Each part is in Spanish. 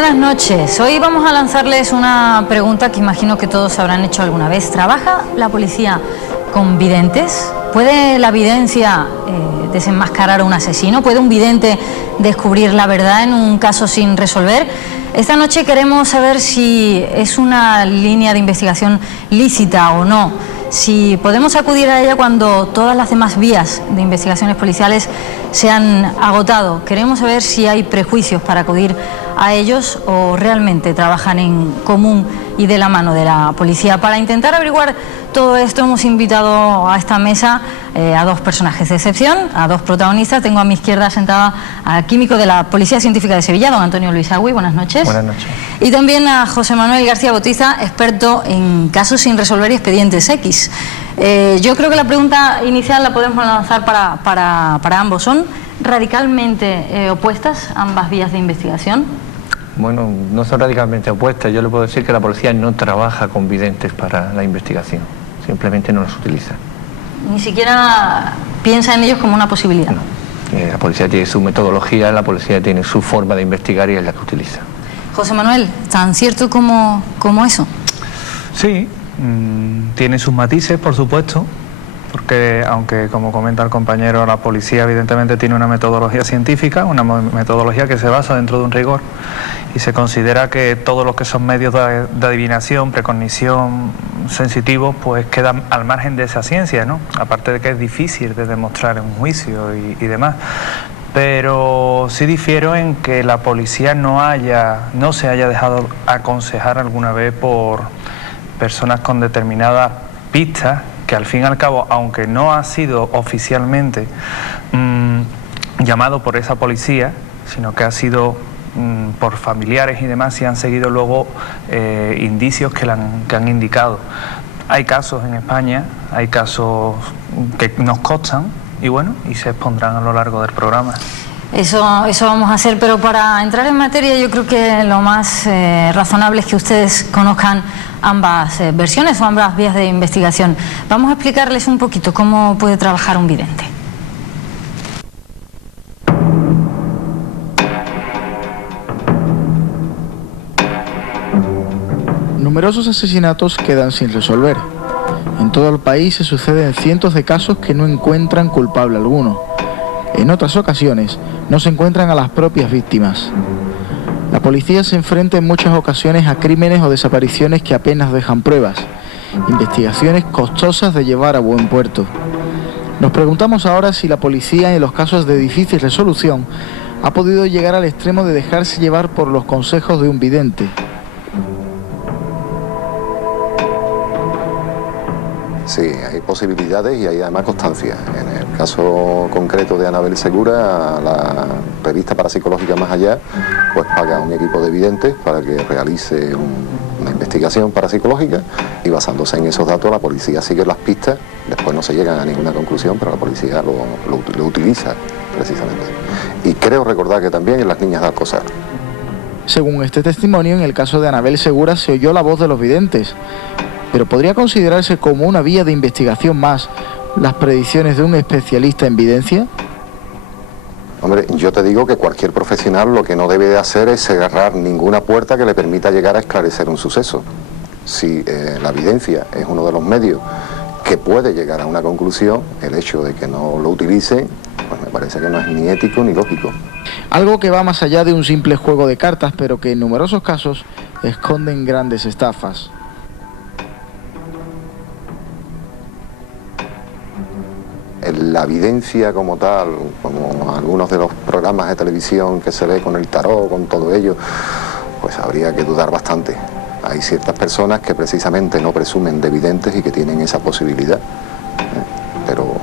Buenas noches. Hoy vamos a lanzarles una pregunta que imagino que todos habrán hecho alguna vez. ¿Trabaja la policía con videntes? ¿Puede la videncia desenmascarar a un asesino? ¿Puede un vidente descubrir la verdad en un caso sin resolver? Esta noche queremos saber si es una línea de investigación lícita o no, si podemos acudir a ella cuando todas las demás vías de investigaciones policiales se han agotado. Queremos saber si hay prejuicios para acudir a ellos o realmente trabajan en común y de la mano de la policía. Para intentar averiguar todo esto hemos invitado a esta mesa a dos personajes de excepción, a dos protagonistas. Tengo a mi izquierda sentada al químico de la Policía Científica de Sevilla, don Antonio Luis Agüi. Buenas noches. Buenas noches. Y también a José Manuel García Bautista, experto en casos sin resolver y expedientes X. Yo creo que la pregunta inicial la podemos lanzar para ambos. ¿Son radicalmente opuestas ambas vías de investigación? Bueno, no son radicalmente opuestas. Yo le puedo decir que la policía no trabaja con videntes para la investigación. Simplemente no los utiliza. Ni siquiera piensa en ellos como una posibilidad. No. La policía tiene su metodología, la policía tiene su forma de investigar y es la que utiliza. José Manuel, ¿tan cierto como eso? Sí, tiene sus matices, por supuesto, porque aunque, como comenta el compañero, la policía evidentemente tiene una metodología científica, una metodología que se basa dentro de un rigor, y se considera que todos los que son medios de adivinación, precognición, sensitivos, pues quedan al margen de esa ciencia, ¿no? Aparte de que es difícil de demostrar en un juicio y demás. Pero sí difiero en que la policía no se haya dejado aconsejar alguna vez por personas con determinadas pistas, que al fin y al cabo, aunque no ha sido oficialmente llamado por esa policía, sino que ha sido por familiares y demás, y han seguido luego indicios que han indicado. Hay casos en España, hay casos que nos constan y bueno, y se expondrán a lo largo del programa. Eso vamos a hacer, pero para entrar en materia yo creo que lo más razonable es que ustedes conozcan ambas versiones o ambas vías de investigación. Vamos a explicarles un poquito cómo puede trabajar un vidente. Numerosos asesinatos quedan sin resolver. En todo el país se suceden cientos de casos que no encuentran culpable alguno. En otras ocasiones no se encuentran a las propias víctimas. La policía se enfrenta en muchas ocasiones a crímenes o desapariciones que apenas dejan pruebas, investigaciones costosas de llevar a buen puerto. Nos preguntamos ahora si la policía en los casos de difícil resolución ha podido llegar al extremo de dejarse llevar por los consejos de un vidente. Sí, hay posibilidades y hay además constancia. En el caso concreto de Anabel Segura, la revista Parapsicológica Más Allá pues paga a un equipo de videntes para que realice una investigación parapsicológica, y basándose en esos datos la policía sigue las pistas. Después no se llegan a ninguna conclusión, pero la policía lo utiliza precisamente. Y creo recordar que también en las niñas de Alcosar. Según este testimonio, en el caso de Anabel Segura se oyó la voz de los videntes. Pero ¿podría considerarse como una vía de investigación más las predicciones de un especialista en videncia? Hombre, yo te digo que cualquier profesional lo que no debe de hacer es cerrar ninguna puerta que le permita llegar a esclarecer un suceso. Si la evidencia es uno de los medios que puede llegar a una conclusión, el hecho de que no lo utilicen, pues me parece que no es ni ético ni lógico. Algo que va más allá de un simple juego de cartas, pero que en numerosos casos esconden grandes estafas. La evidencia como tal, como algunos de los programas de televisión que se ve con el tarot, con todo ello, pues habría que dudar bastante. Hay ciertas personas que precisamente no presumen de videntes y que tienen esa posibilidad, pero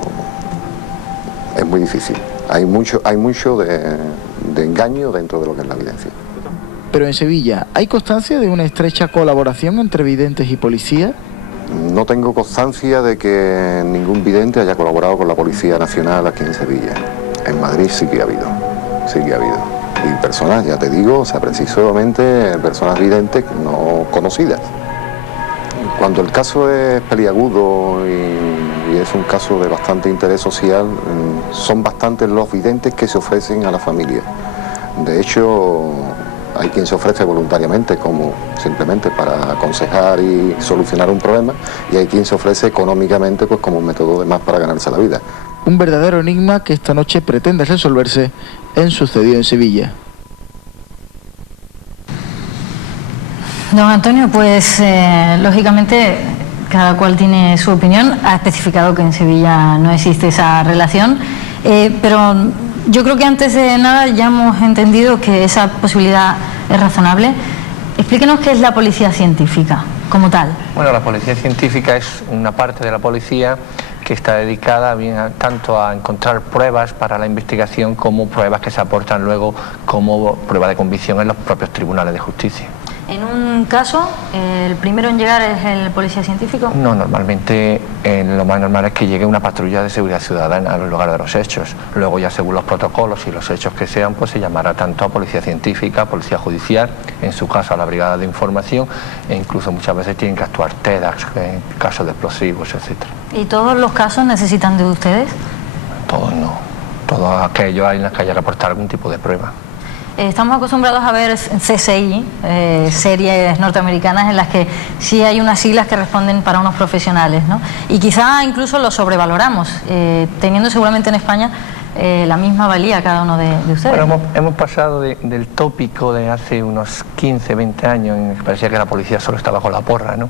es muy difícil. Hay mucho de engaño dentro de lo que es la evidencia. Pero en Sevilla, ¿hay constancia de una estrecha colaboración entre videntes y policía? No tengo constancia de que ningún vidente haya colaborado con la Policía Nacional aquí en Sevilla. En Madrid sí que ha habido, Y personas, ya te digo, o sea, precisamente personas videntes no conocidas. Cuando el caso es peliagudo y es un caso de bastante interés social, son bastantes los videntes que se ofrecen a la familia. De hecho, Hay quien se ofrece voluntariamente como simplemente para aconsejar y solucionar un problema, y hay quien se ofrece económicamente pues como un método de más para ganarse la vida. Un verdadero enigma que esta noche pretende resolverse en Sucedió en Sevilla. Don Antonio, pues lógicamente cada cual tiene su opinión. Ha especificado que en Sevilla no existe esa relación, pero yo creo que antes de nada ya hemos entendido que esa posibilidad es razonable. Explíquenos qué es la policía científica como tal. Bueno, la policía científica es una parte de la policía que está dedicada tanto a encontrar pruebas para la investigación como pruebas que se aportan luego como prueba de convicción en los propios tribunales de justicia. En un caso, ¿el primero en llegar es el policía científico? No, normalmente lo más normal es que llegue una patrulla de seguridad ciudadana al lugar de los hechos. Luego ya según los protocolos y los hechos que sean, pues se llamará tanto a policía científica, policía judicial, en su caso a la brigada de información, e incluso muchas veces tienen que actuar TEDx en casos de explosivos, etcétera. ¿Y todos los casos necesitan de ustedes? Todos no. Todos aquellos en los que haya que aportar algún tipo de prueba. Estamos acostumbrados a ver CSI, series norteamericanas en las que sí hay unas siglas que responden para unos profesionales, ¿no? Y quizá incluso lo sobrevaloramos, teniendo seguramente en España la misma valía cada uno de ustedes. Bueno, hemos pasado del tópico de hace unos 15, 20 años en que parecía que la policía solo estaba con la porra, ¿no?,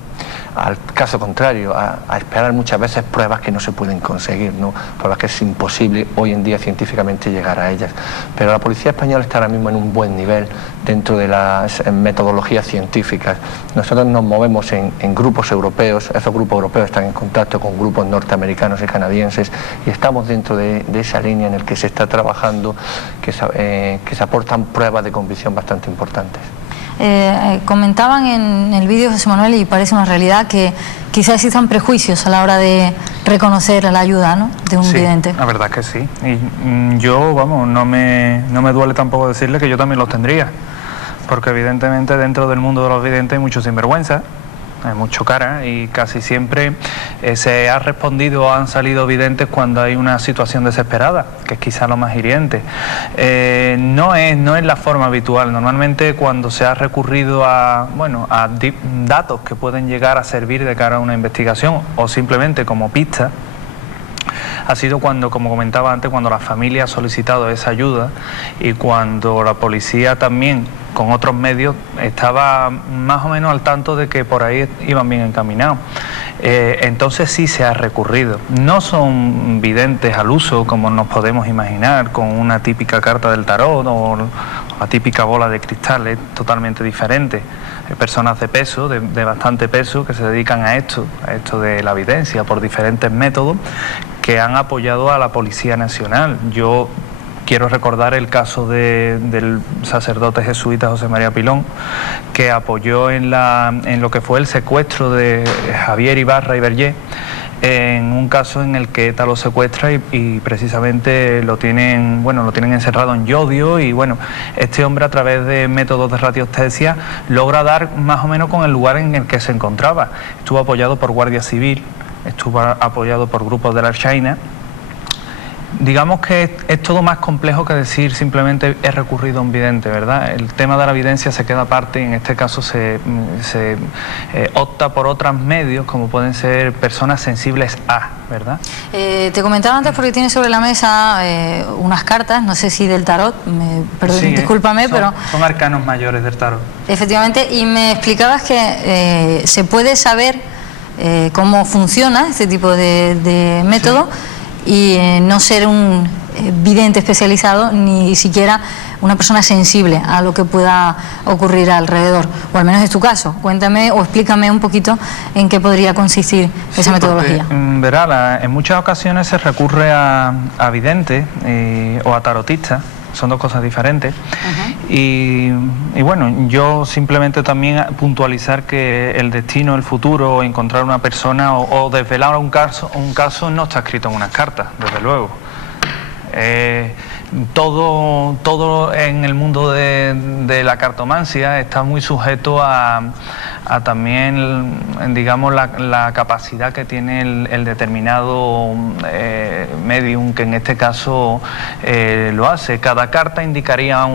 al caso contrario, a esperar muchas veces pruebas que no se pueden conseguir, ¿no?, pruebas que es imposible hoy en día científicamente llegar a ellas. Pero la policía española está ahora mismo en un buen nivel dentro de las metodologías científicas. Nosotros nos movemos en grupos europeos, esos grupos europeos están en contacto con grupos norteamericanos y canadienses, y estamos dentro de esa línea en el que se está trabajando, que se aportan pruebas de convicción bastante importantes. Comentaban en el vídeo, José Manuel, y parece una realidad, que quizás existan prejuicios a la hora de reconocer la ayuda, ¿no?, de un vidente. La verdad es que sí. Y yo, vamos, no me duele tampoco decirle que yo también los tendría, porque evidentemente dentro del mundo de los videntes hay mucho sinvergüenza, hay mucho cara, y casi siempre se ha respondido o han salido videntes cuando hay una situación desesperada, que es quizá lo más hiriente. No es la forma habitual. Normalmente cuando se ha recurrido a datos que pueden llegar a servir de cara a una investigación o simplemente como pista, ha sido cuando, como comentaba antes, cuando la familia ha solicitado esa ayuda y cuando la policía también, con otros medios, estaba más o menos al tanto de que por ahí iban bien encaminados. Entonces sí se ha recurrido. No son videntes al uso como nos podemos imaginar, con una típica carta del tarot o la típica bola de cristal, es totalmente diferente. Hay personas de peso, de bastante peso, que se dedican a esto de la evidencia por diferentes métodos, que han apoyado a la Policía Nacional. Yo quiero recordar el caso del sacerdote jesuita José María Pilón, que apoyó en lo que fue el secuestro de Javier Ibarra y Vergé, en un caso en el que ETA lo secuestra y precisamente lo tienen encerrado en Llodio, y bueno, este hombre, a través de métodos de radiestesia, logra dar más o menos con el lugar en el que se encontraba. Estuvo apoyado por Guardia Civil, estuvo apoyado por grupos de la China. Digamos que es todo más complejo que decir simplemente he recurrido a un vidente, ¿verdad? El tema de la evidencia se queda aparte, y en este caso se opta por otros medios, como pueden ser personas sensibles a, ¿verdad? Te comentaba antes, porque tienes sobre la mesa unas cartas, no sé si del tarot, perdón, sí, discúlpame, pero... Son arcanos mayores del tarot. Efectivamente, y me explicabas que se puede saber cómo funciona este tipo de método. Sí. Y no ser un vidente especializado, ni siquiera una persona sensible a lo que pueda ocurrir alrededor, o al menos es tu caso. Cuéntame o explícame un poquito en qué podría consistir esa metodología. Verá, en muchas ocasiones se recurre a videntes o a tarotistas. Son dos cosas diferentes. Y bueno, yo simplemente también puntualizar que el destino, el futuro, encontrar una persona o desvelar un caso no está escrito en unas cartas, desde luego. Todo en el mundo de la cartomancia está muy sujeto a también, digamos, la capacidad que tiene el determinado medium, que en este caso lo hace. Cada carta indicaría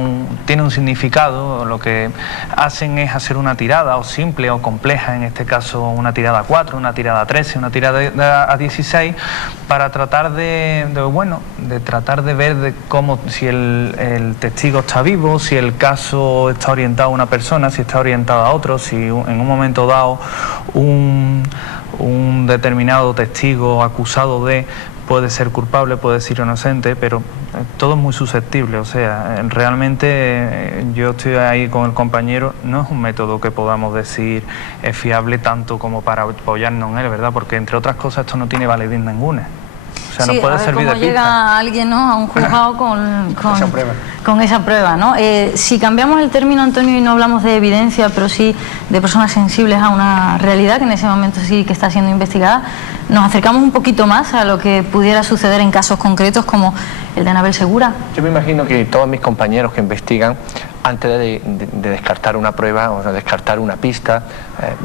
tiene un significado. Lo que hacen es hacer una tirada, o simple o compleja, en este caso una tirada a 4, una tirada a 13, una tirada a 16, para tratar de tratar de ver cómo, si el testigo está vivo, si el caso está orientado a una persona, si está orientado a otro, si en un momento dado un determinado testigo acusado puede ser culpable, puede ser inocente, pero todo es muy susceptible. O sea, realmente yo estoy ahí con el compañero, no es un método que podamos decir es fiable tanto como para apoyarnos en él, ¿verdad? Porque entre otras cosas esto no tiene validez ninguna. O sea, sí, no puede servir de pista. Llega alguien, ¿no?, a un juzgado con esa prueba, ¿no? Si cambiamos el término, Antonio, y no hablamos de evidencia, pero sí de personas sensibles a una realidad que en ese momento sí que está siendo investigada, nos acercamos un poquito más a lo que pudiera suceder en casos concretos como el de Anabel Segura. Yo me imagino que todos mis compañeros que investigan, antes de descartar una prueba o de descartar una pista,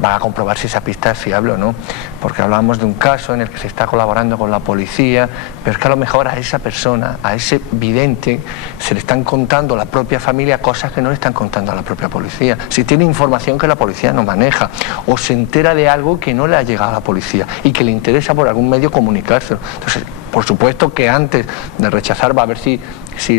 van a comprobar si esa pista es fiable o no, porque hablábamos de un caso en el que se está colaborando con la policía, pero es que a lo mejor a esa persona, a ese vidente, se le están contando a la propia familia cosas que no le están contando a la propia policía. Si tiene información que la policía no maneja, o se entera de algo que no le ha llegado a la policía y que le interesa por algún medio comunicárselo. Entonces, por supuesto que antes de rechazar va a ver si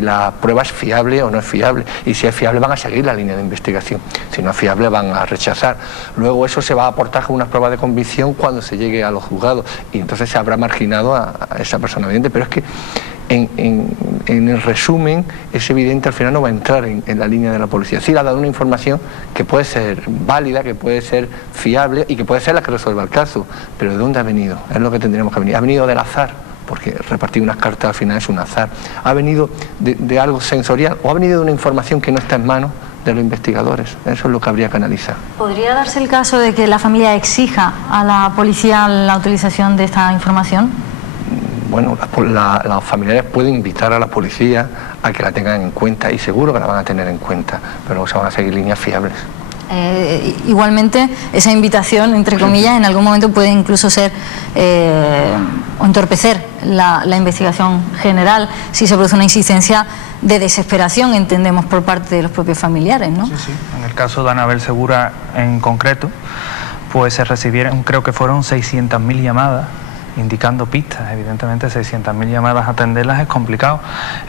la prueba es fiable o no es fiable, y si es fiable van a seguir la línea de investigación, si no es fiable van a rechazar. Luego eso se va a aportar con unas pruebas de convicción cuando se llegue a los juzgados, y entonces se habrá marginado a esa persona evidente. Pero es que en el resumen, ese evidente al final no va a entrar en la línea de la policía. Sí le ha dado una información que puede ser válida, que puede ser fiable y que puede ser la que resuelva el caso, pero ¿de dónde ha venido? Es lo que tendríamos que venir. ¿Ha venido del azar? Porque repartir unas cartas al final es un azar. ¿Ha venido de algo sensorial o ha venido de una información que no está en manos de los investigadores? Eso es lo que habría que analizar. ¿Podría darse el caso de que la familia exija a la policía la utilización de esta información? Bueno, los familiares pueden invitar a la policía a que la tengan en cuenta, y seguro que la van a tener en cuenta, pero luego se van a seguir líneas fiables. Igualmente, esa invitación, entre comillas, en algún momento puede incluso ser o entorpecer la investigación general si se produce una insistencia de desesperación, entendemos, por parte de los propios familiares, ¿no? Sí, sí. En el caso de Anabel Segura en concreto, pues se recibieron, creo que fueron 600.000 llamadas indicando pistas. Evidentemente 600.000 llamadas, atenderlas es complicado.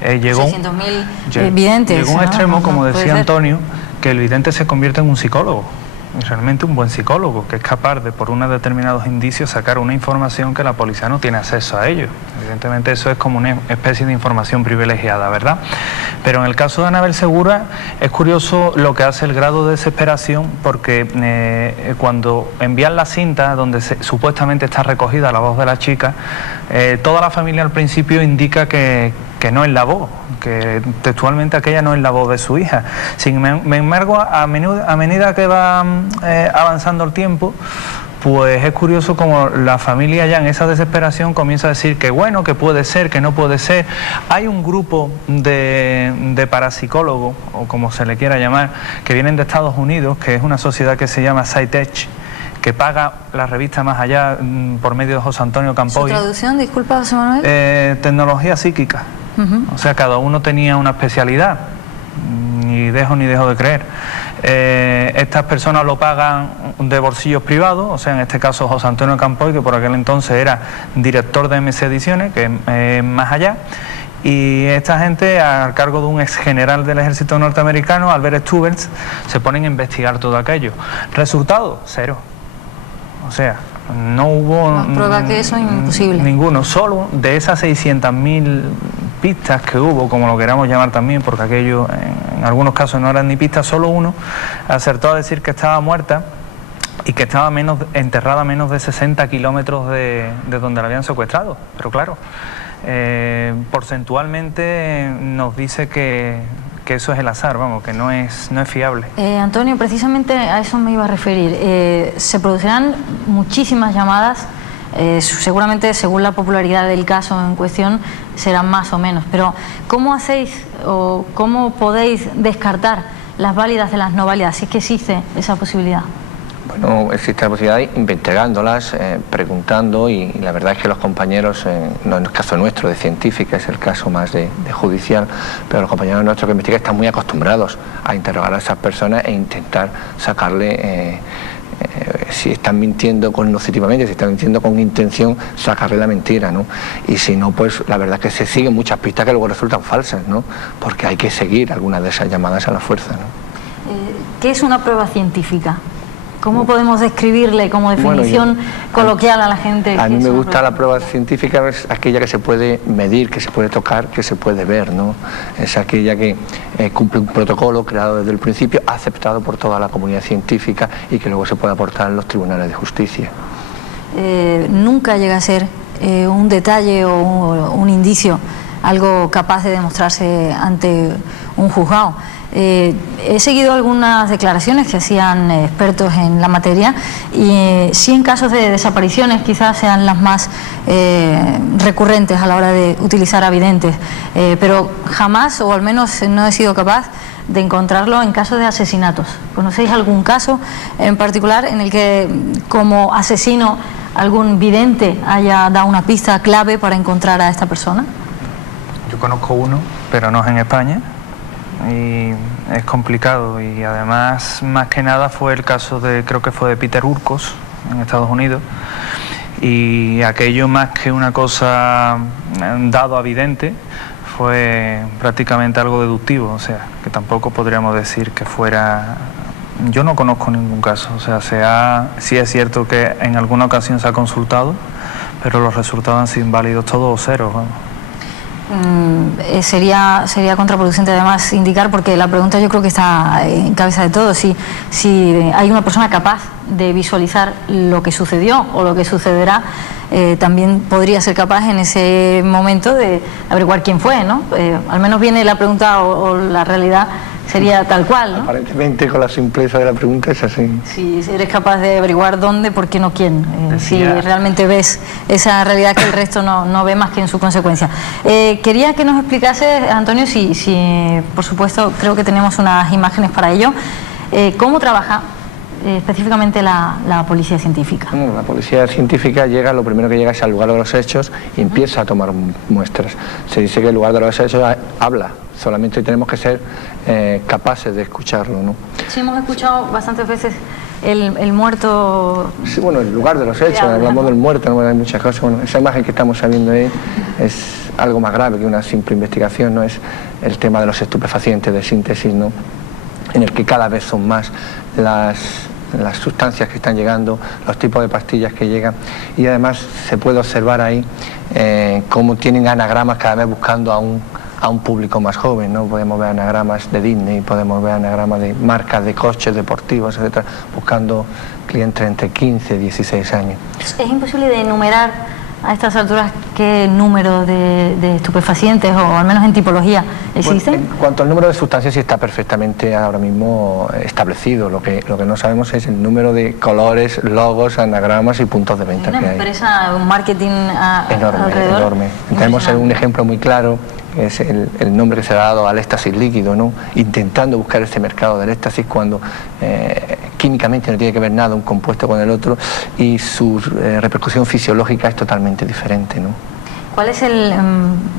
600.000 videntes. Llegó un extremo, ¿no? como decía Antonio, que el vidente se convierte en un psicólogo, realmente un buen psicólogo, que es capaz de, por unos determinados indicios, sacar una información que la policía no tiene acceso a ello. Evidentemente eso es como una especie de información privilegiada, ¿verdad? Pero en el caso de Anabel Segura es curioso lo que hace el grado de desesperación, porque cuando envían la cinta donde supuestamente está recogida la voz de la chica, toda la familia al principio indica que no es la voz, que textualmente aquella no es la voz de su hija. Sin embargo, a medida que va avanzando el tiempo, pues es curioso como la familia ya en esa desesperación comienza a decir que bueno, que puede ser, que no puede ser. Hay un grupo de parapsicólogos, o como se le quiera llamar, que vienen de Estados Unidos, que es una sociedad que se llama SciTech, que paga la revista Más Allá por medio de José Antonio Campoy. ¿Su traducción, disculpa, José Manuel? Tecnología psíquica. O sea, cada uno tenía una especialidad, ni dejo de creer. Estas personas lo pagan de bolsillos privados, o sea, en este caso José Antonio Campoy, que por aquel entonces era director de MC Ediciones, que es Más Allá, y esta gente, a cargo de un ex general del ejército norteamericano, Albert Stubbs, se ponen a investigar todo aquello. Resultado, cero. O sea, no hubo... Más prueba que eso, imposible. Ninguno. Solo de esas 600.000 pistas que hubo, como lo queramos llamar también, porque aquello en algunos casos no eran ni pistas, solo uno acertó a decir que estaba muerta y que estaba enterrada a menos de 60 kilómetros de donde la habían secuestrado. Pero claro, porcentualmente nos dice que eso es el azar, vamos, que no es fiable. Antonio, precisamente a eso me iba a referir. Se producirán muchísimas llamadas, seguramente según la popularidad del caso en cuestión serán más o menos, pero ¿cómo hacéis o cómo podéis descartar las válidas de las no válidas, si es que existe esa posibilidad? Bueno, existe la posibilidad de investigándolas, preguntando, y la verdad es que los compañeros, no en el caso nuestro de científica, es el caso más de judicial, pero los compañeros nuestros que investigan están muy acostumbrados a interrogar a esas personas e intentar sacarle, si están mintiendo cognitivamente, si están mintiendo con intención, sacarle la mentira, ¿no? Y si no, pues la verdad es que se siguen muchas pistas que luego resultan falsas, ¿no? Porque hay que seguir algunas de esas llamadas a la fuerza, ¿no? ¿Qué es una prueba científica? ¿Cómo podemos describirle como definición coloquial a la gente? A mí me gusta la prueba científica, es aquella que se puede medir, que se puede tocar, que se puede ver, ¿no? Es aquella que cumple un protocolo creado desde el principio, aceptado por toda la comunidad científica y que luego se puede aportar en los tribunales de justicia. Nunca llega a ser un detalle o un indicio, algo capaz de demostrarse ante un juzgado. He seguido algunas declaraciones que hacían expertos en la materia y sí, en casos de desapariciones quizás sean las más recurrentes a la hora de utilizar a videntes, pero jamás, o al menos no he sido capaz de encontrarlo en casos de asesinatos. ¿Conocéis algún caso en particular en el que como asesino algún vidente haya dado una pista clave para encontrar a esta persona? Yo conozco uno, pero no es en España, y es complicado, y además más que nada fue el caso de, creo que fue de Peter Urcos en Estados Unidos, y aquello más que una cosa dado a vidente fue prácticamente algo deductivo, o sea, que tampoco podríamos decir que fuera... Yo no conozco ningún caso, o sea, sí es cierto que en alguna ocasión se ha consultado, pero los resultados han sido inválidos todos o ceros, vamos. Sería contraproducente además indicar, porque la pregunta yo creo que está en cabeza de todos, si hay una persona capaz de visualizar lo que sucedió o lo que sucederá, también podría ser capaz en ese momento de averiguar quién fue, ¿no? Al menos viene la pregunta o la realidad sería tal cual, ¿no? Aparentemente, con la simpleza de la pregunta, es así. Si eres capaz de averiguar dónde, ¿por qué no quién? Si realmente ves esa realidad que el resto no ve más que en su consecuencia. Quería que nos explicase, Antonio, si por supuesto, creo que tenemos unas imágenes para ello, cómo trabaja específicamente la policía científica. Bueno, la policía científica lo primero que llega es al lugar de los hechos y empieza a tomar muestras. Se dice que el lugar de los hechos habla, solamente tenemos que ser capaces de escucharlo, ¿no? Sí, hemos escuchado bastantes veces el muerto... Sí, bueno, el lugar de los hechos, hablamos del muerto, ¿no? Hay muchas cosas. Bueno, esa imagen que estamos viendo ahí es algo más grave que una simple investigación, ¿no? Es el tema de los estupefacientes de síntesis, ¿no? En el que cada vez son más las sustancias que están llegando, los tipos de pastillas que llegan, y además se puede observar ahí cómo tienen anagramas cada vez buscando a un público más joven, ¿no? Podemos ver anagramas de Disney, podemos ver anagramas de marcas de coches deportivos, etcétera, buscando clientes entre 15 y 16 años. Es imposible de enumerar a estas alturas qué número de estupefacientes, o al menos en tipología, existen. Bueno, en cuanto al número de sustancias, sí está perfectamente ahora mismo establecido. Lo que no sabemos es el número de colores, logos, anagramas y puntos de venta que hay. Una empresa, un marketing enorme. Tenemos un ejemplo muy claro, que es el nombre que se ha dado al éxtasis líquido, ¿no? Intentando buscar este mercado del éxtasis cuando químicamente no tiene que ver nada un compuesto con el otro, y su repercusión fisiológica es totalmente diferente, ¿no? ¿Cuál es el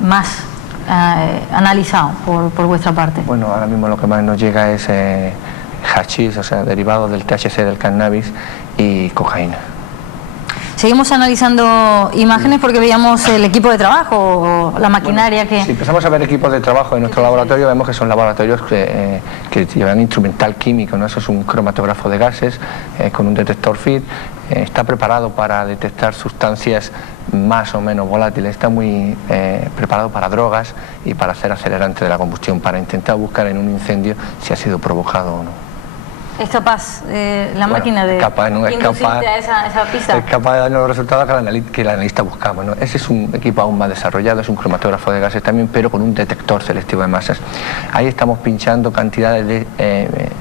más analizado por vuestra parte? Bueno, ahora mismo lo que más nos llega es hachís, o sea, derivados del THC del cannabis, y cocaína. Seguimos analizando imágenes porque veíamos el equipo de trabajo o la maquinaria que... Si empezamos a ver equipos de trabajo en nuestro laboratorio, vemos que son laboratorios que llevan instrumental químico, ¿no? Eso es un cromatógrafo de gases con un detector FIT. Está preparado para detectar sustancias más o menos volátiles, está muy preparado para drogas y para hacer acelerante de la combustión, para intentar buscar en un incendio si ha sido provocado o no. ¿Es capaz la máquina de inducirte a esa pista? Es capaz de darnos los resultados que el analista buscamos, ¿no? Ese es un equipo aún más desarrollado, es un cromatógrafo de gases también, pero con un detector selectivo de masas. Ahí estamos pinchando cantidades de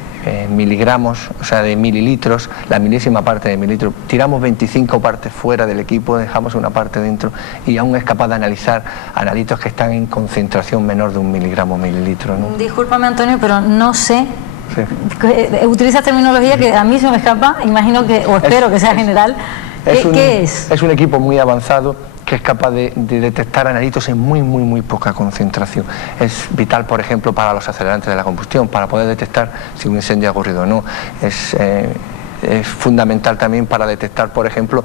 miligramos, o sea, de mililitros, la milésima parte de mililitro. Tiramos 25 partes fuera del equipo, dejamos una parte dentro, y aún es capaz de analizar analitos que están en concentración menor de 1 miligramo mililitro, ¿no? Discúlpame, Antonio, pero no sé Utilizas terminología que a mí se me escapa, imagino que, o espero que sea general. ¿Qué es? Es un equipo muy avanzado que es capaz de detectar analitos en muy poca concentración. Es vital, por ejemplo, para los acelerantes de la combustión, para poder detectar si un incendio ha ocurrido o no. Es fundamental también para detectar, por ejemplo,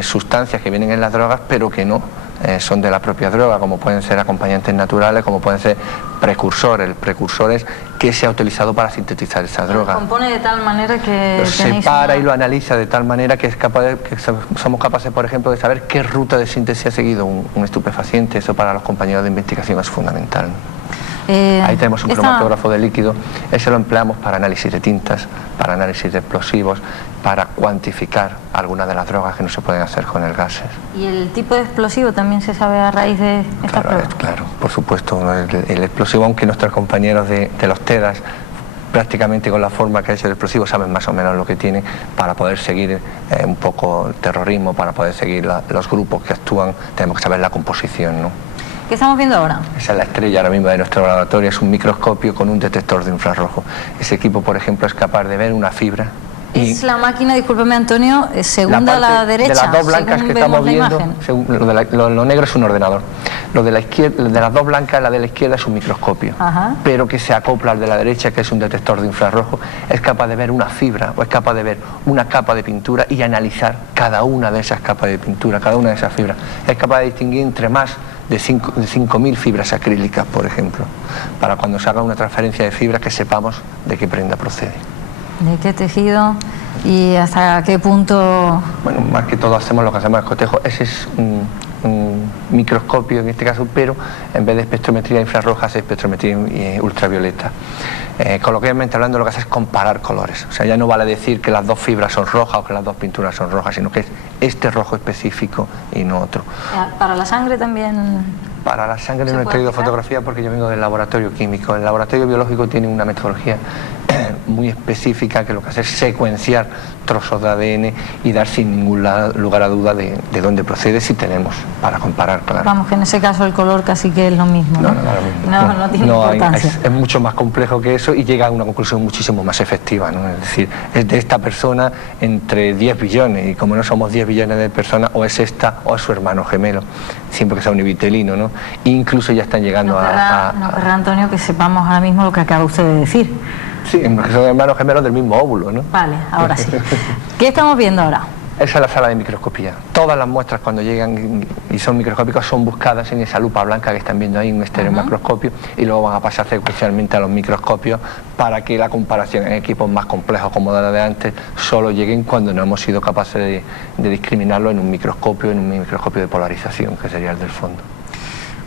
sustancias que vienen en las drogas, pero que no son de la propia droga, como pueden ser acompañantes naturales, como pueden ser precursores que se ha utilizado para sintetizar esa droga. Lo compone de tal manera que lo separa y lo analiza de tal manera que somos capaces, por ejemplo, de saber qué ruta de síntesis ha seguido un estupefaciente. Eso para los compañeros de investigación es fundamental. Ahí tenemos un cromatógrafo de líquido, ese lo empleamos para análisis de tintas, para análisis de explosivos, para cuantificar algunas de las drogas que no se pueden hacer con el gases. ¿Y el tipo de explosivo también se sabe a raíz de estas pruebas? Claro, por supuesto, el explosivo, aunque nuestros compañeros de los TEDAS prácticamente con la forma que ha hecho el explosivo saben más o menos lo que tiene para poder seguir un poco el terrorismo, para poder seguir los grupos que actúan, tenemos que saber la composición, ¿no? ¿Qué estamos viendo ahora? Esa es la estrella ahora mismo de nuestro laboratorio, es un microscopio con un detector de infrarrojo. Ese equipo, por ejemplo, es capaz de ver una fibra. Es la máquina, discúlpeme Antonio, segunda a la derecha. De las dos blancas que estamos viendo, lo negro es un ordenador. Lo de la izquierda, de las dos blancas, la de la izquierda es un microscopio, pero que se acopla al de la derecha, que es un detector de infrarrojo. Es capaz de ver una fibra o es capaz de ver una capa de pintura y analizar cada una de esas capas de pintura, cada una de esas fibras. Es capaz de distinguir entre más de 5.000 fibras acrílicas, por ejemplo, para cuando se haga una transferencia de fibras que sepamos de qué prenda procede. ¿De qué tejido y hasta qué punto? Bueno, más que todo hacemos lo que hacemos el cotejo. Ese es un microscopio en este caso, pero en vez de espectrometría infrarroja hace espectrometría ultravioleta. Coloquialmente hablando, lo que hace es comparar colores. O sea, ya no vale decir que las dos fibras son rojas o que las dos pinturas son rojas, sino que es este rojo específico y no otro. ¿Para la sangre también? Para la sangre no he traído fotografía porque yo vengo del laboratorio químico. El laboratorio biológico tiene una metodología muy específica que lo que hace es secuenciar trozos de ADN y dar sin ningún lugar a duda de dónde procede, si tenemos, para comparar, claro. Vamos, que en ese caso el color casi que es lo mismo, ¿no? No tiene importancia. Es mucho más complejo que eso y llega a una conclusión muchísimo más efectiva, ¿no? Es decir, es de esta persona entre 10 billones, y como no somos 10 billones de personas, o es esta o es su hermano gemelo, siempre que sea univitelino, ¿no? E incluso ya están llegando no querrá, Antonio, que sepamos ahora mismo lo que acaba usted de decir. Sí, que son hermanos gemelos del mismo óvulo, ¿no? Vale, ahora sí. ¿Qué estamos viendo ahora? Esa es la sala de microscopía. Todas las muestras cuando llegan y son microscópicas son buscadas en esa lupa blanca que están viendo ahí, un estereomicroscopio, y luego van a pasar secuencialmente a los microscopios para que la comparación en equipos más complejos como la de antes solo lleguen cuando no hemos sido capaces de discriminarlo en un microscopio de polarización, que sería el del fondo.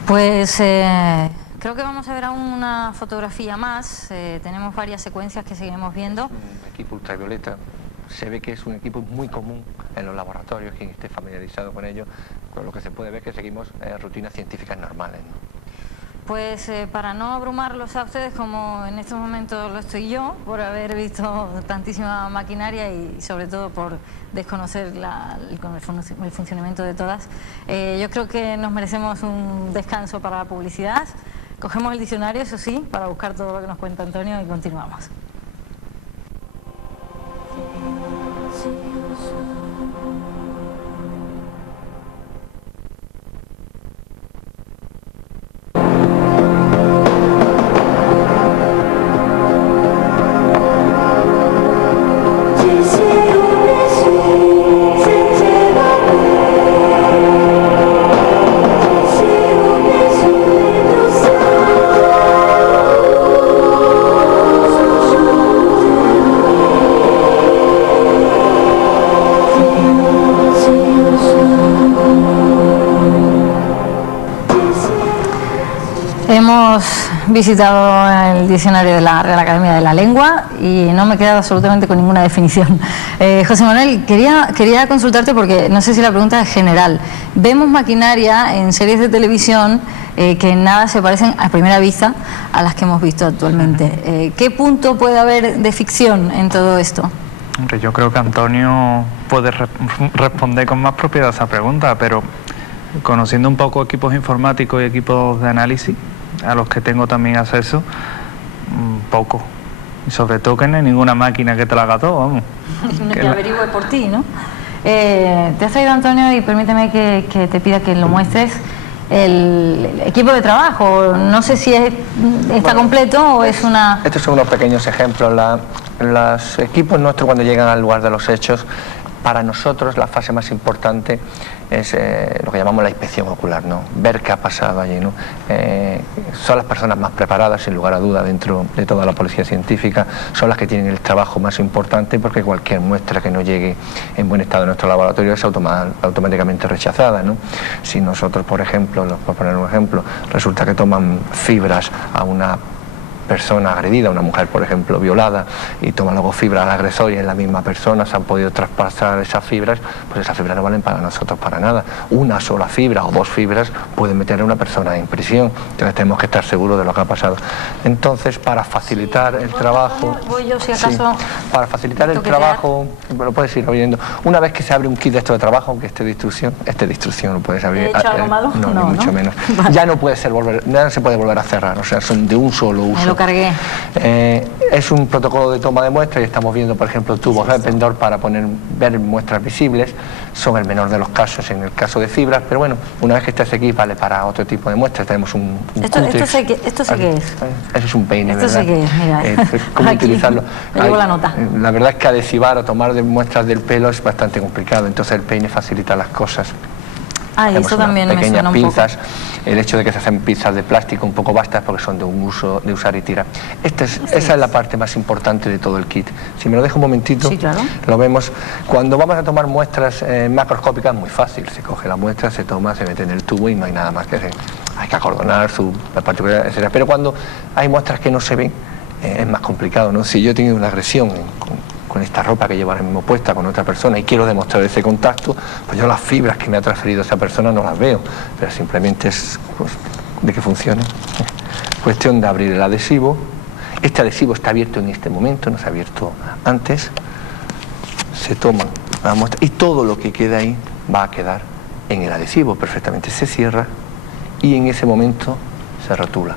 Pues creo que vamos a ver aún una fotografía más. Tenemos varias secuencias que seguiremos viendo. Un equipo ultravioleta. Se ve que es un equipo muy común en los laboratorios, quien esté familiarizado con ello, con lo que se puede ver que seguimos rutinas científicas normales, ¿no? Pues para no abrumarlos a ustedes como en estos momentos lo estoy yo, por haber visto tantísima maquinaria y sobre todo por desconocer el funcionamiento de todas, yo creo que nos merecemos un descanso para la publicidad. Cogemos el diccionario, eso sí, para buscar todo lo que nos cuenta Antonio y continuamos. Hemos visitado el diccionario de la Real Academia de la Lengua y no me he quedado absolutamente con ninguna definición. José Manuel, quería consultarte porque no sé si la pregunta es general. Vemos maquinaria en series de televisión que en nada se parecen a primera vista a las que hemos visto actualmente. ¿Qué punto puede haber de ficción en todo esto? Hombre, yo creo que Antonio puede responder con más propiedad a esa pregunta, pero conociendo un poco equipos informáticos y equipos de análisis, a los que tengo también acceso, poco. Y sobre todo que no hay ninguna máquina que te lo haga todo, vamos. Que averigüe por ti, ¿no? Te has traído, Antonio, y permíteme que te pida que lo muestres, el equipo de trabajo. No sé si está completo o es una... Estos son unos pequeños ejemplos. Los equipos nuestros, cuando llegan al lugar de los hechos, para nosotros la fase más importante es lo que llamamos la inspección ocular, ¿no? Ver qué ha pasado allí, ¿no? Son las personas más preparadas, sin lugar a duda, dentro de toda la policía científica, son las que tienen el trabajo más importante, porque cualquier muestra que no llegue en buen estado en nuestro laboratorio es automáticamente rechazada, ¿no? Si nosotros, por ejemplo, por poner un ejemplo, resulta que toman fibras a una persona agredida, una mujer por ejemplo violada, y toman luego fibras al agresor y es la misma persona, se han podido traspasar esas fibras, pues esas fibras no valen para nosotros para nada. Una sola fibra o dos fibras pueden meter a una persona en prisión, entonces tenemos que estar seguros de lo que ha pasado. Entonces, para facilitar el trabajo, para facilitar el trabajo, lo puedes ir abriendo. Una vez que se abre un kit de esto de trabajo, aunque esté de instrucción lo puedes abrir. No, ni mucho menos. Vale. Ya no puede ser no se puede volver a cerrar, o sea, son de un solo uso. Cargué. Es un protocolo de toma de muestras y estamos viendo, por ejemplo, tubos de pendor para ver muestras visibles. Son el menor de los casos en el caso de fibras, pero bueno, una vez que este aquí vale para otro tipo de muestras. Tenemos esto sé qué es. Eso es un peine, esto ¿verdad? Sé qué es, mira. ¿Cómo utilizarlo? Me llevo la nota. La verdad es que adhesivar o tomar muestras del pelo es bastante complicado, entonces el peine facilita las cosas. Eso también me suena un pinzas, poco. El hecho de que se hacen pinzas de plástico un poco vastas porque son de usar y tirar. Esa es la parte más importante de todo el kit. Si me lo dejo un momentito, sí, claro. Lo vemos. Cuando vamos a tomar muestras macroscópicas es muy fácil. Se coge la muestra, se toma, se mete en el tubo y no hay nada más que hacer. Hay que acordonar su particular, etc. Pero cuando hay muestras que no se ven, es más complicado, ¿no? Si yo he tenido una agresión con esta ropa que llevo ahora mismo puesta con otra persona y quiero demostrar ese contacto, pues yo las fibras que me ha transferido esa persona no las veo, pero simplemente es de que funcione. Cuestión de abrir el adhesivo. Este adhesivo está abierto en este momento, no se ha abierto antes. Se toman la muestra y todo lo que queda ahí va a quedar en el adhesivo, perfectamente se cierra y en ese momento se rotula.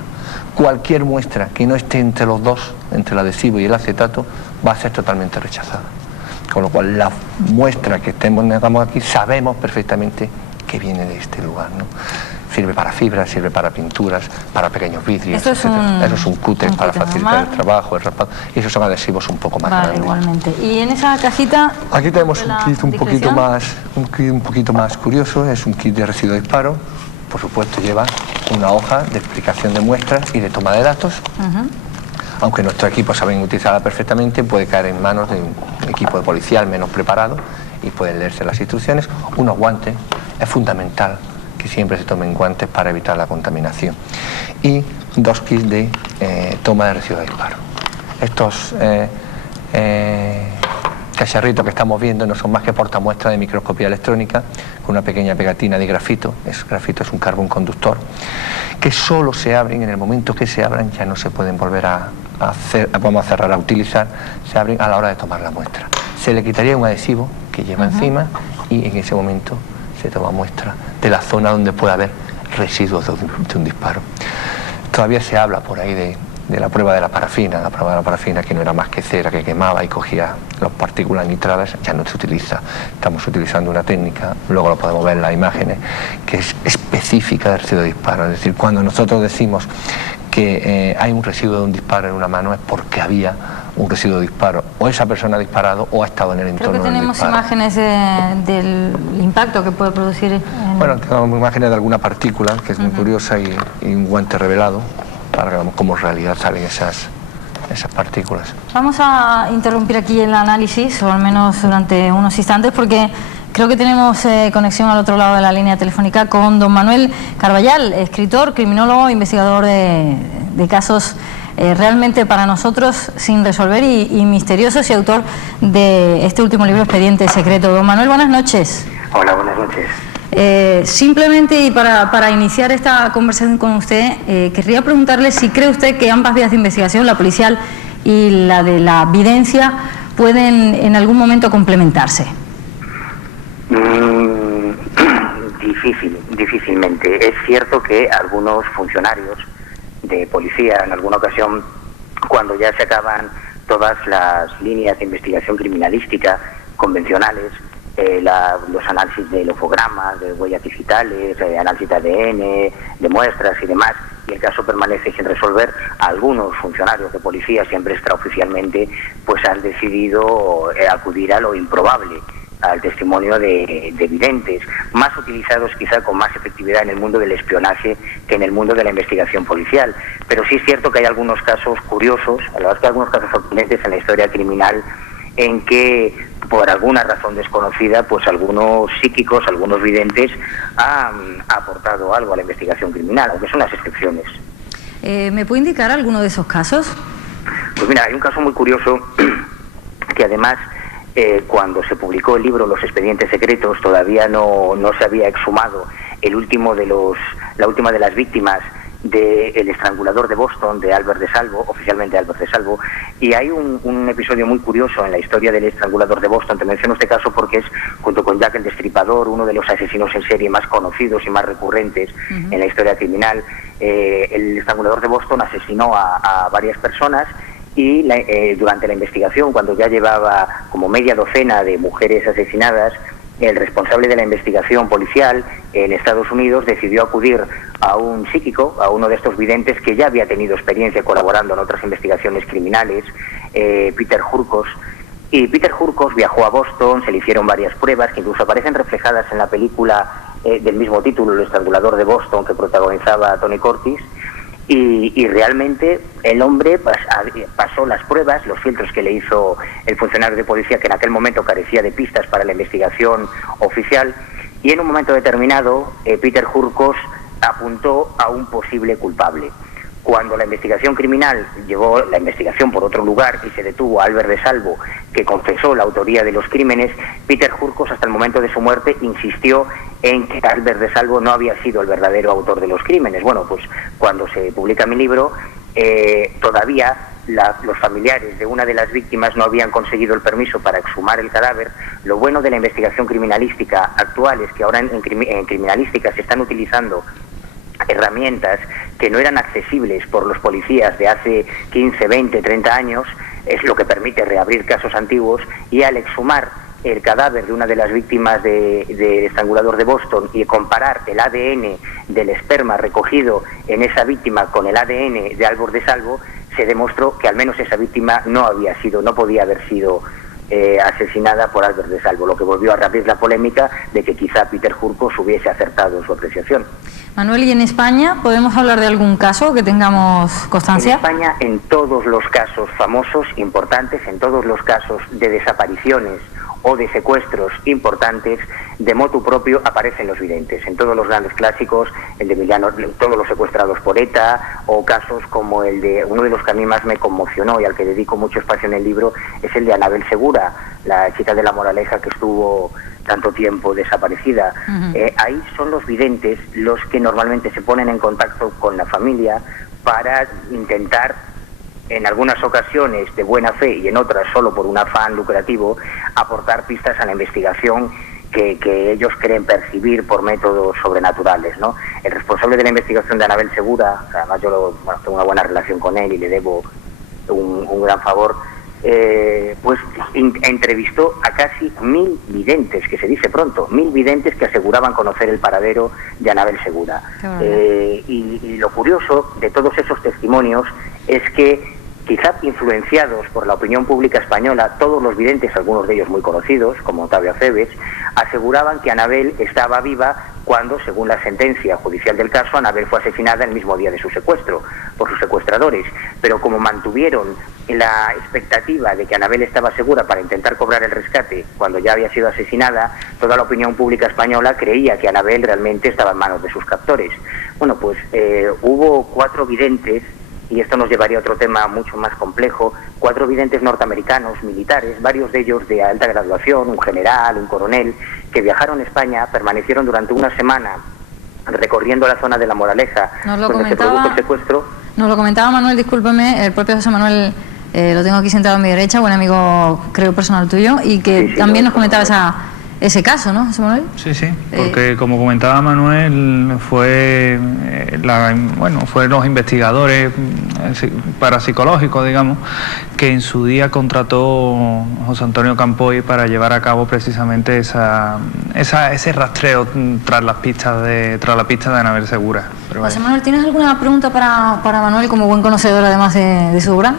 Cualquier muestra que no esté entre los dos, entre el adhesivo y el acetato, va a ser totalmente rechazada. Con lo cual la muestra que tengamos aquí sabemos perfectamente que viene de este lugar, ¿no? Sirve para fibras, sirve para pinturas, para pequeños vidrios, etc. Eso es un cúter para facilitar el trabajo, el raspado, y esos son adhesivos un poco más grandes. Igualmente. Y en esa cajita... Aquí tenemos un kit un poquito más curioso, es un kit de residuo de disparo. Por supuesto lleva una hoja de explicación de muestras y de toma de datos. Aunque nuestros equipos saben utilizarla perfectamente, puede caer en manos de un equipo de policial menos preparado y pueden leerse las instrucciones. Unos guantes, es fundamental que siempre se tomen guantes para evitar la contaminación. Y 2 kits de toma de residuo de disparo. Estos cacharritos que estamos viendo no son más que portamuestras de microscopía electrónica con una pequeña pegatina de grafito. Grafito es un carbón conductor que solo se abren en el momento que se abran, ya no se pueden volver a cerrar, a utilizar, se abren a la hora de tomar la muestra. Se le quitaría un adhesivo que lleva encima y en ese momento se toma muestra de la zona donde puede haber residuos de un disparo. Todavía se habla por ahí de la prueba de la parafina, que no era más que cera que quemaba y cogía las partículas nitradas, ya no se utiliza. Estamos utilizando una técnica, luego lo podemos ver en las imágenes, que es específica del residuo de disparo. Es decir, cuando nosotros decimos que hay un residuo de un disparo en una mano es porque había un residuo de disparo, o esa persona ha disparado o ha estado en el entorno del disparo. Creo que tenemos imágenes del impacto que puede producir. Bueno, tenemos imágenes de alguna partícula, que es muy curiosa, y un guante revelado, para que veamos cómo en realidad salen esas partículas. Vamos a interrumpir aquí el análisis, o al menos durante unos instantes, porque creo que tenemos conexión al otro lado de la línea telefónica con don Manuel Carballal, escritor, criminólogo, investigador de casos realmente para nosotros sin resolver y misteriosos, y autor de este último libro, Expediente Secreto. Don Manuel, buenas noches. Hola, buenas noches. Simplemente, y para iniciar esta conversación con usted, querría preguntarle si cree usted que ambas vías de investigación, la policial y la de la videncia, pueden en algún momento complementarse. Difícilmente. Es cierto que algunos funcionarios de policía, en alguna ocasión, cuando ya se acaban todas las líneas de investigación criminalística convencionales, los análisis de lofogramas, de huellas digitales, análisis de ADN, de muestras y demás, y el caso permanece sin resolver. Algunos funcionarios de policía, siempre extraoficialmente, pues han decidido acudir a lo improbable, al testimonio de videntes, más utilizados quizá con más efectividad en el mundo del espionaje que en el mundo de la investigación policial. Pero sí es cierto que hay algunos casos curiosos, la verdad es que hay algunos casos sorprendentes en la historia criminal en que, por alguna razón desconocida, pues algunos psíquicos, algunos videntes han aportado algo a la investigación criminal, aunque son las excepciones. ¿Me puede indicar alguno de esos casos? Pues mira, hay un caso muy curioso que además, cuando se publicó el libro Los expedientes secretos, todavía no se había exhumado la última de las víctimas del estrangulador de Boston, de Albert de Salvo, oficialmente Albert de Salvo, y hay un episodio muy curioso en la historia del estrangulador de Boston. Te menciono este caso porque es, junto con Jack el Destripador, uno de los asesinos en serie más conocidos y más recurrentes en la historia criminal. El estrangulador de Boston asesinó a varias personas y durante la investigación, cuando ya llevaba como media docena de mujeres asesinadas, el responsable de la investigación policial en Estados Unidos decidió acudir a un psíquico, a uno de estos videntes que ya había tenido experiencia colaborando en otras investigaciones criminales, Peter Hurkos. Y Peter Hurkos viajó a Boston, se le hicieron varias pruebas que incluso aparecen reflejadas en la película del mismo título, El estrangulador de Boston, que protagonizaba Tony Curtis. Y realmente el hombre pasó las pruebas, los filtros que le hizo el funcionario de policía, que en aquel momento carecía de pistas para la investigación oficial, y en un momento determinado Peter Hurkos apuntó a un posible culpable. Cuando la investigación criminal llevó la investigación por otro lugar y se detuvo a Albert de Salvo, que confesó la autoría de los crímenes, Peter Hurkos, hasta el momento de su muerte, insistió en que Albert de Salvo no había sido el verdadero autor de los crímenes. Bueno, pues cuando se publica mi libro, todavía los familiares de una de las víctimas no habían conseguido el permiso para exhumar el cadáver. Lo bueno de la investigación criminalística actual es que ahora en criminalística se están utilizando herramientas que no eran accesibles por los policías de hace 15, 20, 30 años, es lo que permite reabrir casos antiguos, y al exhumar el cadáver de una de las víctimas del estrangulador de Boston y comparar el ADN del esperma recogido en esa víctima con el ADN de Albert de Salvo, se demostró que al menos esa víctima no podía haber sido asesinada por Albert de Salvo, lo que volvió a reabrir la polémica de que quizá Peter Hurkos hubiese acertado en su apreciación. Manuel, ¿y en España podemos hablar de algún caso que tengamos constancia? En España, en todos los casos famosos, importantes, en todos los casos de desapariciones o de secuestros importantes, de motu propio aparecen los videntes. En todos los grandes clásicos, el de Emiliano, todos los secuestrados por ETA, o casos como el de uno de los que a mí más me conmocionó y al que dedico mucho espacio en el libro, es el de Anabel Segura, la chica de La Moraleja que estuvo tanto tiempo desaparecida. Ahí son los videntes los que normalmente se ponen en contacto con la familia para intentar, en algunas ocasiones de buena fe y en otras solo por un afán lucrativo, aportar pistas a la investigación que ellos creen percibir por métodos sobrenaturales, ¿no? El responsable de la investigación de Anabel Segura, además yo tengo una buena relación con él y le debo un gran favor, pues entrevistó a casi 1000 videntes, que se dice pronto, 1000 videntes que aseguraban conocer el paradero de Anabel Segura. Y lo curioso de todos esos testimonios es que, quizá influenciados por la opinión pública española, todos los videntes, algunos de ellos muy conocidos, como Octavio Aceves, aseguraban que Anabel estaba viva cuando, según la sentencia judicial del caso, Anabel fue asesinada el mismo día de su secuestro por sus secuestradores. Pero como mantuvieron la expectativa de que Anabel estaba segura para intentar cobrar el rescate cuando ya había sido asesinada, toda la opinión pública española creía que Anabel realmente estaba en manos de sus captores. Bueno, pues hubo 4 videntes, y esto nos llevaría a otro tema mucho más complejo, 4 videntes norteamericanos, militares, varios de ellos de alta graduación, un general, un coronel, que viajaron a España, permanecieron durante una semana recorriendo la zona de La Moraleja, donde se produjo el secuestro. Nos lo comentaba Manuel, discúlpeme, el propio José Manuel, lo tengo aquí sentado a mi derecha, buen amigo, creo, personal tuyo, y que sí, también nos comentaba ese caso, ¿no, José Manuel? Sí, porque como comentaba Manuel, fue fueron los investigadores parapsicológicos, digamos, que en su día contrató José Antonio Campoy para llevar a cabo precisamente ese rastreo tras la pista de Anabel Segura. José Manuel, ¿tienes alguna pregunta para Manuel como buen conocedor además de su obra?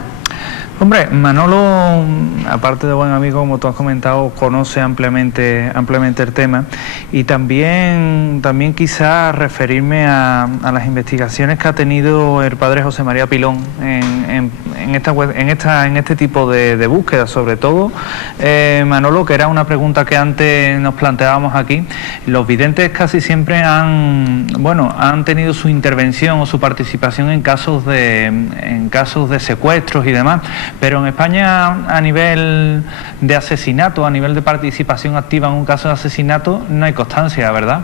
Hombre, Manolo, aparte de buen amigo, como tú has comentado, conoce ampliamente el tema, y también quizás referirme a las investigaciones que ha tenido el padre José María Pilón en este tipo de búsquedas, sobre todo, Manolo, que era una pregunta que antes nos planteábamos aquí. Los videntes casi siempre han tenido su intervención o su participación en casos de secuestros y demás. Pero en España, a nivel de asesinato, a nivel de participación activa en un caso de asesinato, no hay constancia, ¿verdad?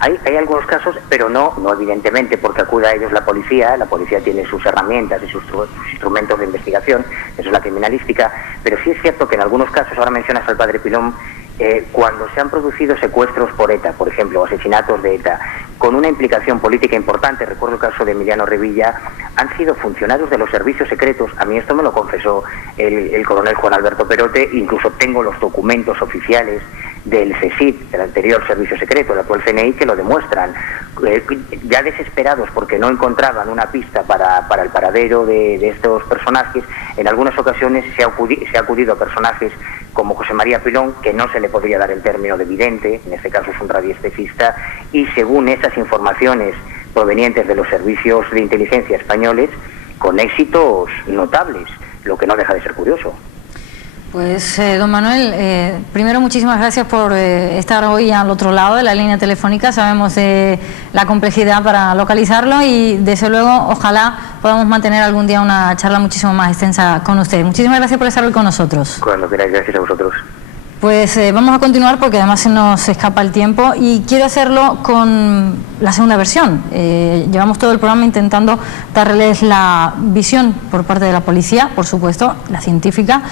Hay algunos casos, pero no evidentemente, porque acude a ellos la policía tiene sus herramientas y sus instrumentos de investigación, eso es la criminalística, pero sí es cierto que en algunos casos, ahora mencionas al padre Pilón, cuando se han producido secuestros por ETA, por ejemplo, o asesinatos de ETA, con una implicación política importante, recuerdo el caso de Emiliano Revilla, han sido funcionarios de los servicios secretos. A mí esto me lo confesó el coronel Juan Alberto Perote, incluso tengo los documentos oficiales del CSIC, del anterior servicio secreto, del actual CNI, que lo demuestran. Ya desesperados porque no encontraban una pista para el paradero de estos personajes, en algunas ocasiones se ha acudido a personajes como José María Pilón, que no se le podría dar el término de vidente, en este caso es un radiestesista, y según esas informaciones provenientes de los servicios de inteligencia españoles, con éxitos notables, lo que no deja de ser curioso. Pues, don Manuel, primero muchísimas gracias por estar hoy al otro lado de la línea telefónica. Sabemos de la complejidad para localizarlo y, desde luego, ojalá podamos mantener algún día una charla muchísimo más extensa con usted. Muchísimas gracias por estar hoy con nosotros. Cuando queráis, gracias a vosotros. Pues vamos a continuar porque además se nos escapa el tiempo y quiero hacerlo con la segunda versión. Llevamos todo el programa intentando darles la visión por parte de la policía, por supuesto, la científica,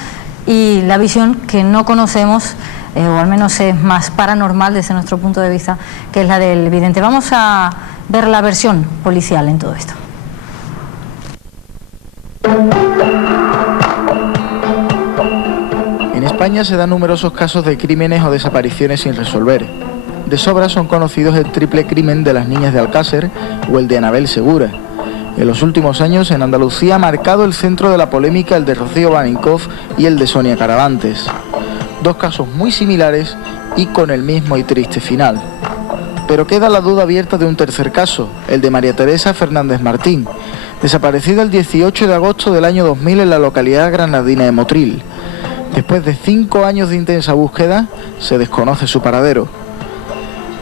y la visión que no conocemos, o al menos es más paranormal desde nuestro punto de vista, que es la del vidente. Vamos a ver la versión policial en todo esto. En España se dan numerosos casos de crímenes o desapariciones sin resolver. De sobra son conocidos el triple crimen de las niñas de Alcácer o el de Anabel Segura. En los últimos años, en Andalucía ha marcado el centro de la polémica el de Rocío Baninkov y el de Sonia Caravantes. Dos casos muy similares y con el mismo y triste final. Pero queda la duda abierta de un tercer caso, el de María Teresa Fernández Martín, desaparecida el 18 de agosto del año 2000 en la localidad granadina de Motril. Después de 5 años de intensa búsqueda, se desconoce su paradero.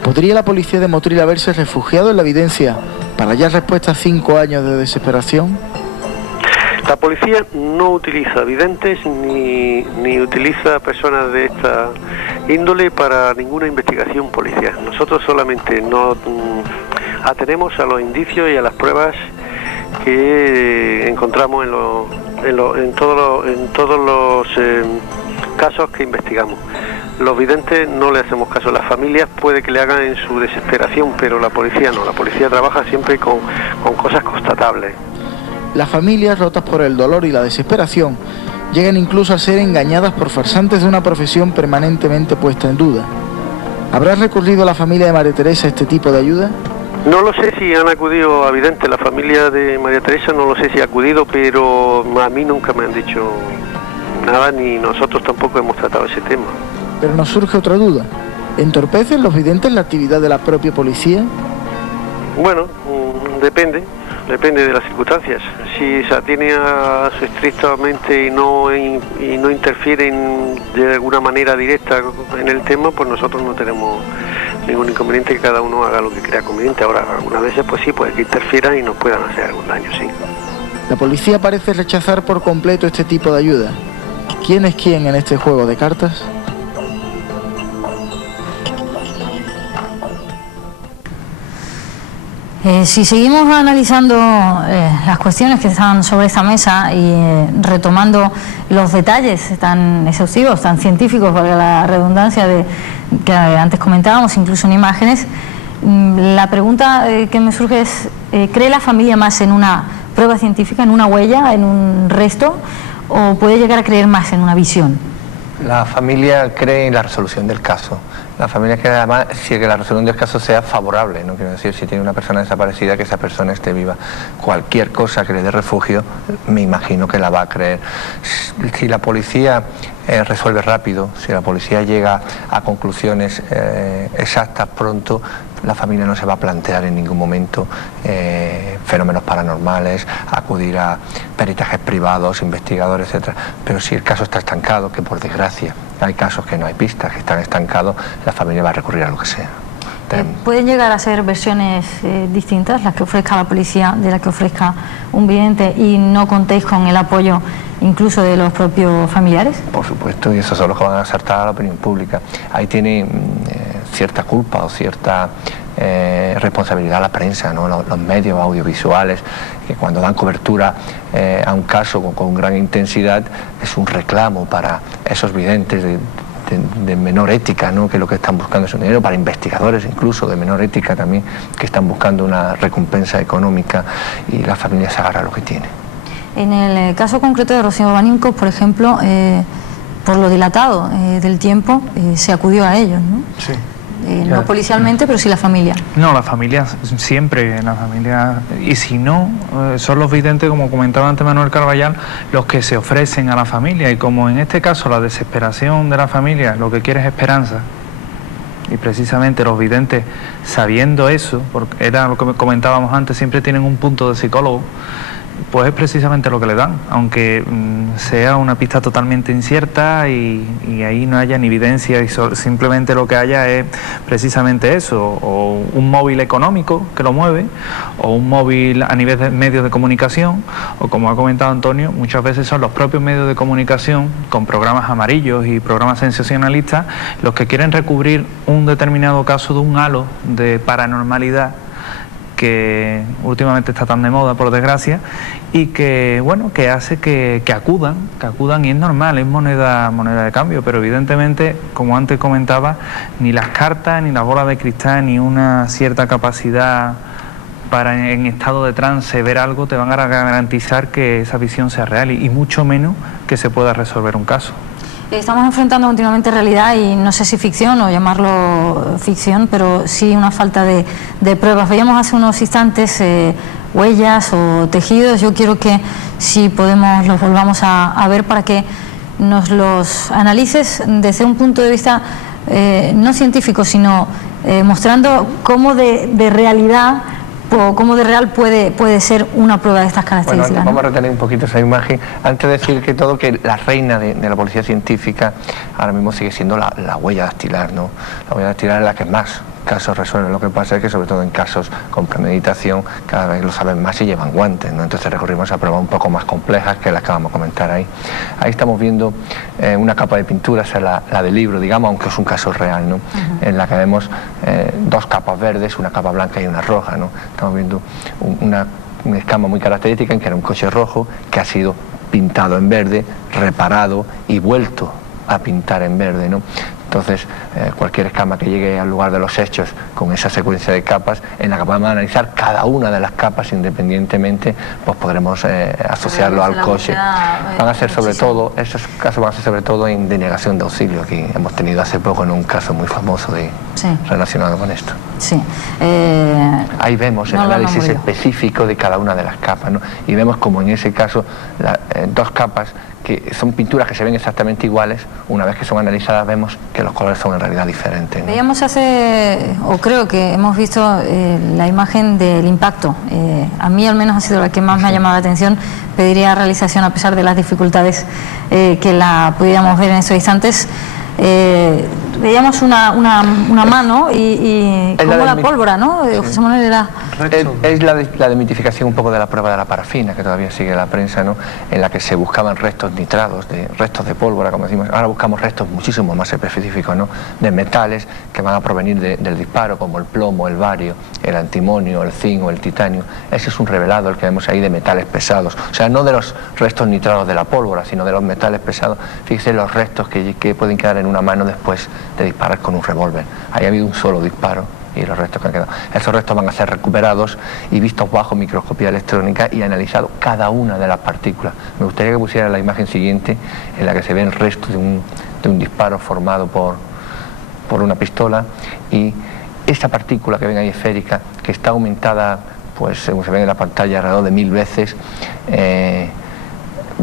¿Podría la policía de Motril haberse refugiado en la evidencia para hallar respuesta a 5 años de desesperación? La policía no utiliza videntes ni utiliza personas de esta índole para ninguna investigación policial. Nosotros solamente nos atenemos a los indicios y a las pruebas que encontramos en todos los casos que investigamos. Los videntes no le hacemos caso. Las familias puede que le hagan en su desesperación, pero la policía no. La policía trabaja siempre con cosas constatables. Las familias, rotas por el dolor y la desesperación, llegan incluso a ser engañadas por farsantes de una profesión permanentemente puesta en duda. ¿Habrá recurrido la familia de María Teresa a este tipo de ayuda? No lo sé si han acudido a videntes. La familia de María Teresa no lo sé si ha acudido, pero a mí nunca me han dicho nada, ni nosotros tampoco hemos tratado ese tema. Pero nos surge otra duda. ¿Entorpecen los videntes la actividad de la propia policía? Bueno, depende de las circunstancias. Si se atiene a su estrictamente y no interfieren de alguna manera directa en el tema, pues nosotros no tenemos ningún inconveniente, que cada uno haga lo que crea conveniente. Ahora, algunas veces pues sí, puede que interfieran y nos puedan hacer algún daño, sí. La policía parece rechazar por completo este tipo de ayuda. ¿Quién es quién en este juego de cartas? Si seguimos analizando las cuestiones que están sobre esta mesa y retomando los detalles tan exhaustivos, tan científicos, valga la redundancia, que antes comentábamos, incluso en imágenes, La pregunta que me surge es, ¿cree la familia más en una prueba científica, en una huella, en un resto, o puede llegar a creer más en una visión? La familia cree en la resolución del caso. La familia cree además que la resolución del caso sea favorable, no quiero decir, si tiene una persona desaparecida, que esa persona esté viva. Cualquier cosa que le dé refugio, me imagino que la va a creer. Si la policía resuelve rápido, si la policía llega a conclusiones exactas pronto, la familia no se va a plantear en ningún momento fenómenos paranormales, acudir a peritajes privados, investigadores, etcétera. Pero si el caso está estancado, que por desgracia hay casos que no hay pistas, que están estancados, la familia va a recurrir a lo que sea. ¿Pueden llegar a ser versiones distintas, las que ofrezca la policía, de las que ofrezca un vidente, y no contéis con el apoyo incluso de los propios familiares? Por supuesto, y esos son los que van a asaltar a la opinión pública. Ahí tiene cierta culpa o cierta responsabilidad la prensa, ¿no? Los medios audiovisuales, que cuando dan cobertura a un caso con gran intensidad, es un reclamo para esos videntes de menor ética, ¿no? Que lo que están buscando es un dinero, para investigadores incluso de menor ética también, que están buscando una recompensa económica, y la familia se agarra a lo que tiene. En el caso concreto de Rocío Banincos, por ejemplo, por lo dilatado del tiempo, se acudió a ellos, ¿no? Sí. No policialmente, pero sí la familia. No, la familia siempre, la familia, y si no, son los videntes, como comentaba antes Manuel Carballal, los que se ofrecen a la familia, y como en este caso la desesperación de la familia lo que quiere es esperanza, y precisamente los videntes, sabiendo eso, porque era lo que comentábamos antes, siempre tienen un punto de psicólogo, pues es precisamente lo que le dan, aunque sea una pista totalmente incierta y ahí no haya ni evidencia, y simplemente lo que haya es precisamente eso, o un móvil económico que lo mueve, o un móvil a nivel de medios de comunicación, o como ha comentado Antonio, muchas veces son los propios medios de comunicación con programas amarillos y programas sensacionalistas los que quieren recubrir un determinado caso de un halo de paranormalidad que últimamente está tan de moda, por desgracia, y que, bueno, que hace que acudan, y es normal, es moneda de cambio, pero evidentemente, como antes comentaba, ni las cartas, ni las bolas de cristal, ni una cierta capacidad para, en estado de trance, ver algo, te van a garantizar que esa visión sea real, y mucho menos que se pueda resolver un caso. Estamos enfrentando continuamente realidad, y no sé si ficción o llamarlo ficción, pero sí una falta de pruebas. Veíamos hace unos instantes huellas o tejidos. Yo quiero que, si podemos, los volvamos a ver para que nos los analices desde un punto de vista no científico, sino mostrando cómo de realidad o cómo de real puede ser una prueba de estas características. Bueno, vamos a retener un poquito esa imagen. Antes de decir que la reina de la policía científica ahora mismo sigue siendo la huella dactilar, ¿no? La huella dactilar es la que más casos resuelve. Lo que pasa es que, sobre todo en casos con premeditación, cada vez lo saben más y llevan guantes, ¿no? Entonces recurrimos a pruebas un poco más complejas, que las que vamos a comentar ahí. Ahí estamos viendo una capa de pintura, esa es la del libro, digamos, aunque es un caso real, ¿no? En la que vemos dos capas verdes, una capa blanca y una roja, ¿no? Estamos viendo una escama muy característica, en que era un coche rojo que ha sido pintado en verde, reparado y vuelto a pintar en verde, ¿no? Entonces, cualquier escama que llegue al lugar de los hechos con esa secuencia de capas, en la que podemos analizar cada una de las capas independientemente, pues podremos asociarlo al coche. Van a ser sobre todo, esos casos van a ser sobre todo en denegación de auxilio, que hemos tenido hace poco en un caso muy famoso relacionado con esto. Sí. Ahí vemos el análisis específico de cada una de las capas, ¿no? Y vemos como en ese caso dos capas que son pinturas que se ven exactamente iguales, una vez que son analizadas vemos que los colores son en realidad diferentes, ¿no? Veíamos creo que hemos visto la imagen del impacto. A mí al menos ha sido la que más me ha llamado la atención. Pediría realización, a pesar de las dificultades que la pudiéramos ver en estos instantes. Veíamos una mano y como la pólvora, ¿no? José Manuel era... Es la demitificación un poco de la prueba de la parafina, que todavía sigue la prensa, ¿no? En la que se buscaban restos nitrados, restos de pólvora, como decimos. Ahora buscamos restos muchísimo más específicos, ¿no? De metales que van a provenir del disparo, como el plomo, el bario, el antimonio, el zinc o el titanio. Ese es un revelado, el que vemos ahí, de metales pesados. O sea, no de los restos nitrados de la pólvora, sino de los metales pesados. Fíjese los restos que pueden quedar en una mano después de disparar con un revólver. Ahí ha habido un solo disparo y los restos que han quedado. Esos restos van a ser recuperados y vistos bajo microscopía electrónica y analizado cada una de las partículas. Me gustaría que pusiera la imagen siguiente, en la que se ve el resto de un disparo formado por una pistola, y esa partícula que ven ahí esférica, que está aumentada, pues según se ve en la pantalla, alrededor de 1000 veces,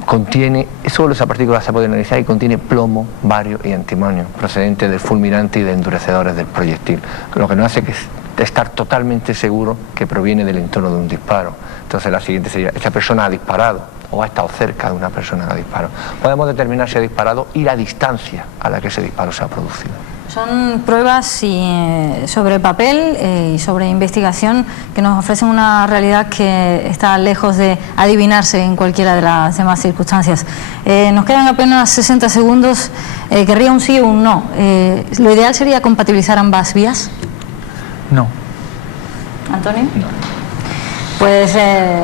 contiene, solo esa partícula se puede analizar, y contiene plomo, bario y antimonio, procedente del fulminante y de endurecedores del proyectil, lo que nos hace que estar totalmente seguro que proviene del entorno de un disparo. Entonces la siguiente sería: esta persona ha disparado o ha estado cerca de una persona que ha disparado. Podemos determinar si ha disparado y la distancia a la que ese disparo se ha producido. Son pruebas sobre papel y sobre investigación que nos ofrecen una realidad que está lejos de adivinarse en cualquiera de las demás circunstancias. Nos quedan apenas 60 segundos. Querría un sí o un no. ¿Lo ideal sería compatibilizar ambas vías? No. ¿Antonio? No. Pues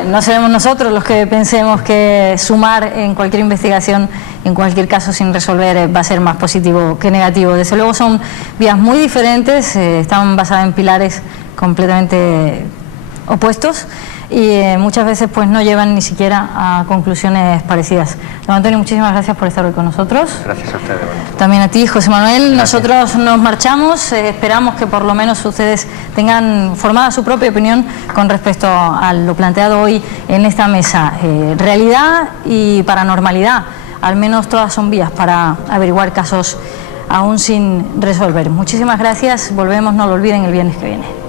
no seremos nosotros los que pensemos que sumar en cualquier investigación, en cualquier caso sin resolver, va a ser más positivo que negativo. Desde luego son vías muy diferentes, están basadas en pilares completamente opuestos y muchas veces pues no llevan ni siquiera a conclusiones parecidas. Don Antonio, muchísimas gracias por estar hoy con nosotros. Gracias a ustedes. También a ti, José Manuel. Gracias. Nosotros nos marchamos, esperamos que por lo menos ustedes tengan formada su propia opinión con respecto a lo planteado hoy en esta mesa. Realidad y paranormalidad, al menos todas son vías para averiguar casos aún sin resolver. Muchísimas gracias, volvemos, no lo olviden, el viernes que viene.